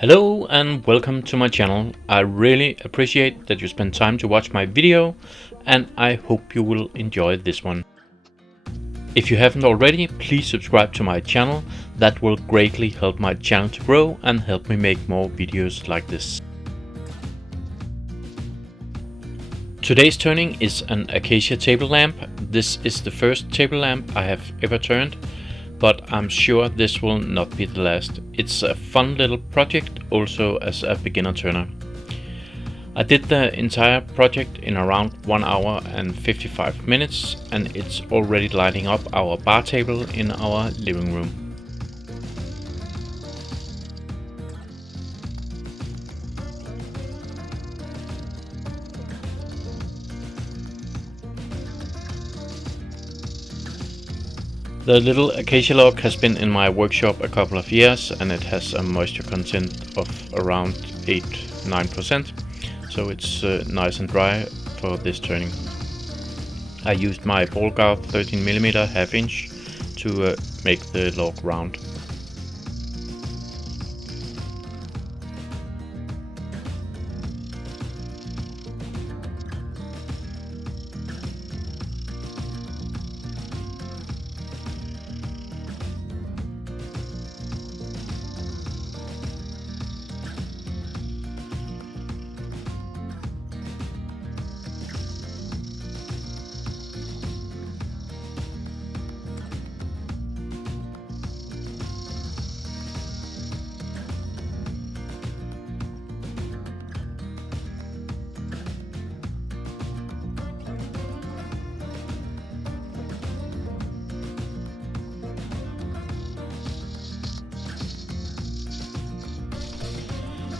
Hello and welcome to my channel. I really appreciate that you spend time to watch my video, and I hope you will enjoy this one. If you haven't already, please subscribe to my channel. That will greatly help my channel to grow and help me make more videos like this. Today's turning is an Acacia table lamp. This is the first table lamp I have ever turned, but I'm sure this will not be the last. It's a fun little project also as a beginner turner. I did the entire project in around 1 hour and 55 minutes, and it's already lighting up our bar table in our living room. The little acacia log has been in my workshop a couple of years, and it has a moisture content of around 8-9%, so it's nice and dry for this turning. I used my ball gouge 13mm ½ inch to make the log round.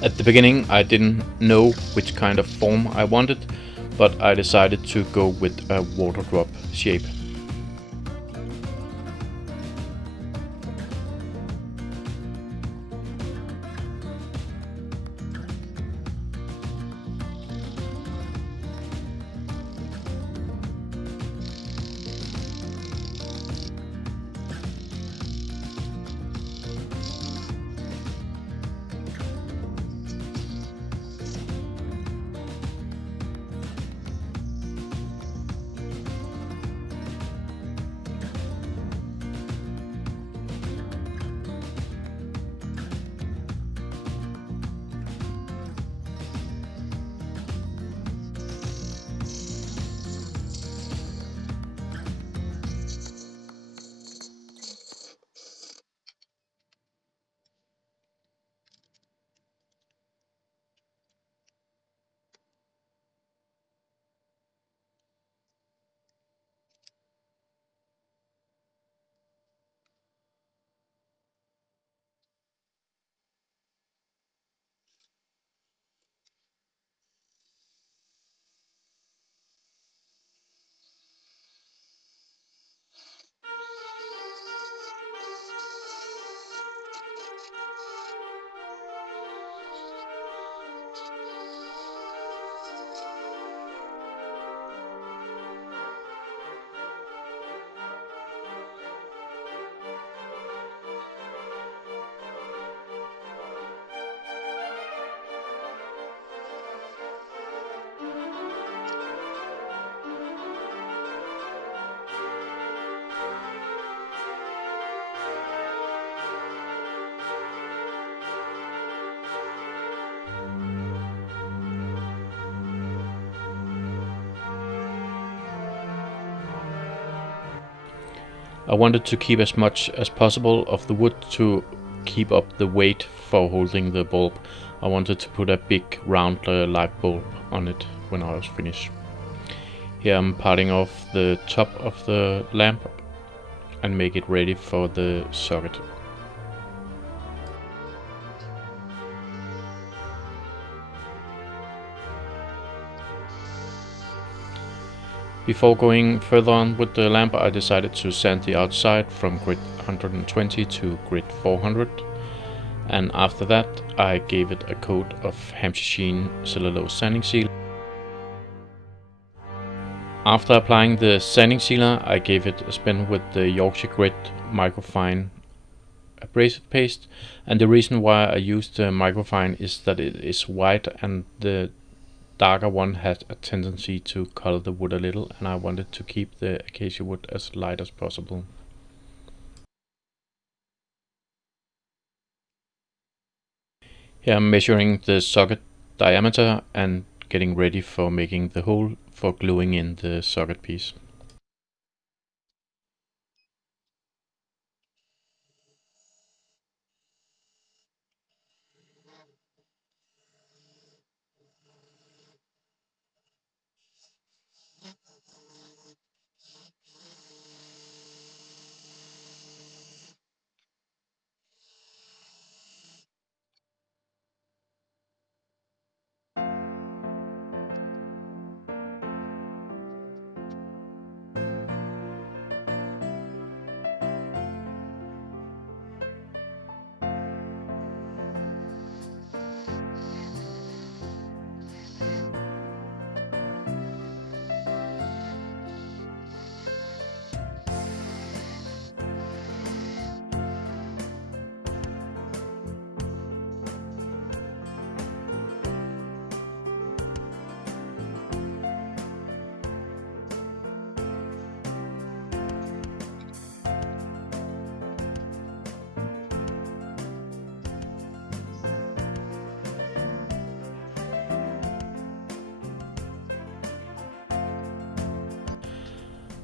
At the beginning I didn't know which kind of form I wanted, but I decided to go with a water drop shape. I wanted to keep as much as possible of the wood to keep up the weight for holding the bulb. I wanted to put a big round light bulb on it when I was finished. Here I'm parting off the top of the lamp and make it ready for the socket. Before going further on with the lamp, I decided to sand the outside from grit 120 to grit 400, and after that I gave it a coat of Hampshire Sheen Cellulose sanding seal. After applying the sanding sealer, I gave it a spin with the Yorkshire Grit microfine abrasive paste, and the reason why I used microfine is that it is white and the darker one has a tendency to color the wood a little, and I wanted to keep the acacia wood as light as possible. Here I'm measuring the socket diameter and getting ready for making the hole for gluing in the socket piece.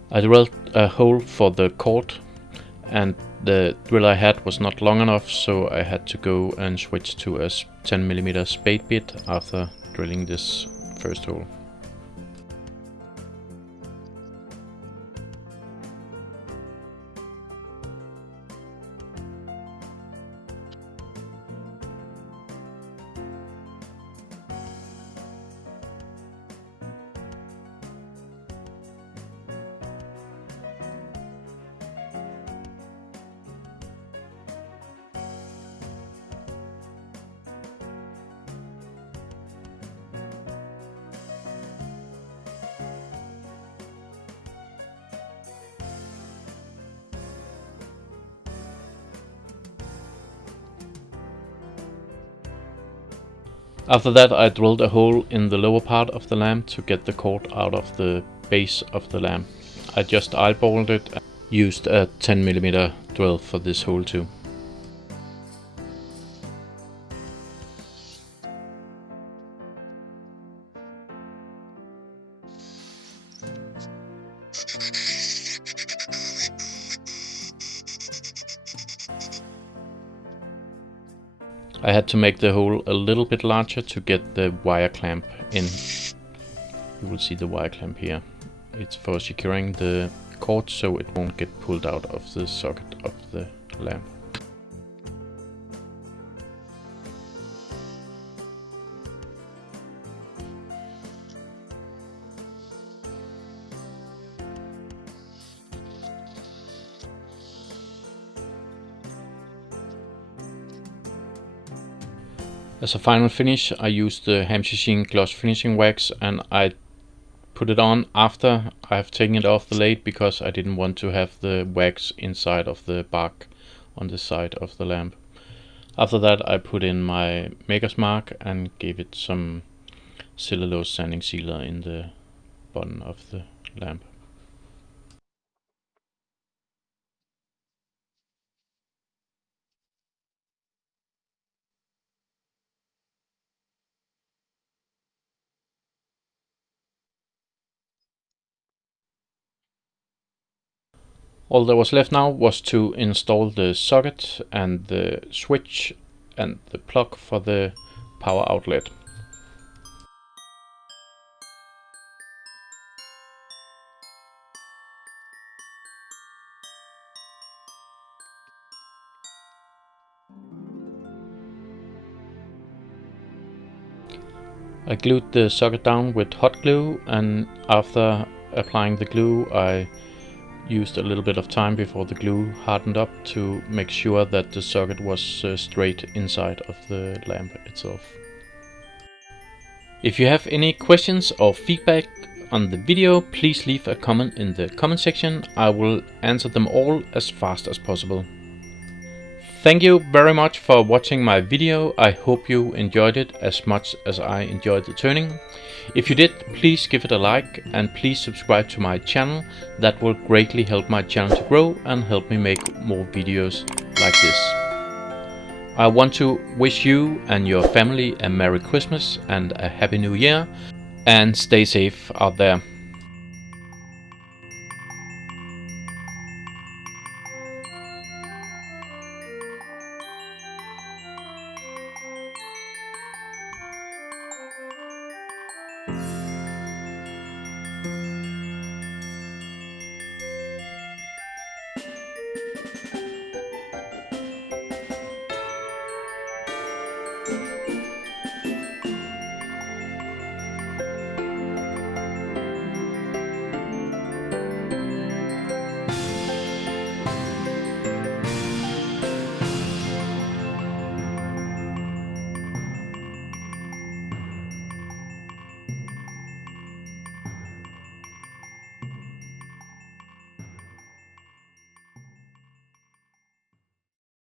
I drilled a hole for the cord, and the drill I had was not long enough, so I had to go and switch to a 10mm spade bit after drilling this first hole. After that I drilled a hole in the lower part of the lamp to get the cord out of the base of the lamp. I just eyeballed it and used a 10mm drill for this hole too. I had to make the hole a little bit larger to get the wire clamp in. You will see the wire clamp here. It's for securing the cord so it won't get pulled out of the socket of the lamp. As a final finish, I used the Hampshire Sheen gloss finishing wax, and I put it on after I have taken it off the lathe because I didn't want to have the wax inside of the bark on the side of the lamp. After that I put in my maker's mark and gave it some cellulose sanding sealer in the bottom of the lamp. All that was left now was to install the socket and the switch and the plug for the power outlet. I glued the socket down with hot glue, and after applying the glue I used a little bit of time before the glue hardened up to make sure that the socket was straight inside of the lamp itself. If you have any questions or feedback on the video, please leave a comment in the comment section. I will answer them all as fast as possible. Thank you very much for watching my video. I hope you enjoyed it as much as I enjoyed the turning. If you did, please give it a like and please subscribe to my channel. That will greatly help my channel to grow and help me make more videos like this. I want to wish you and your family a Merry Christmas and a Happy New Year, and stay safe out there.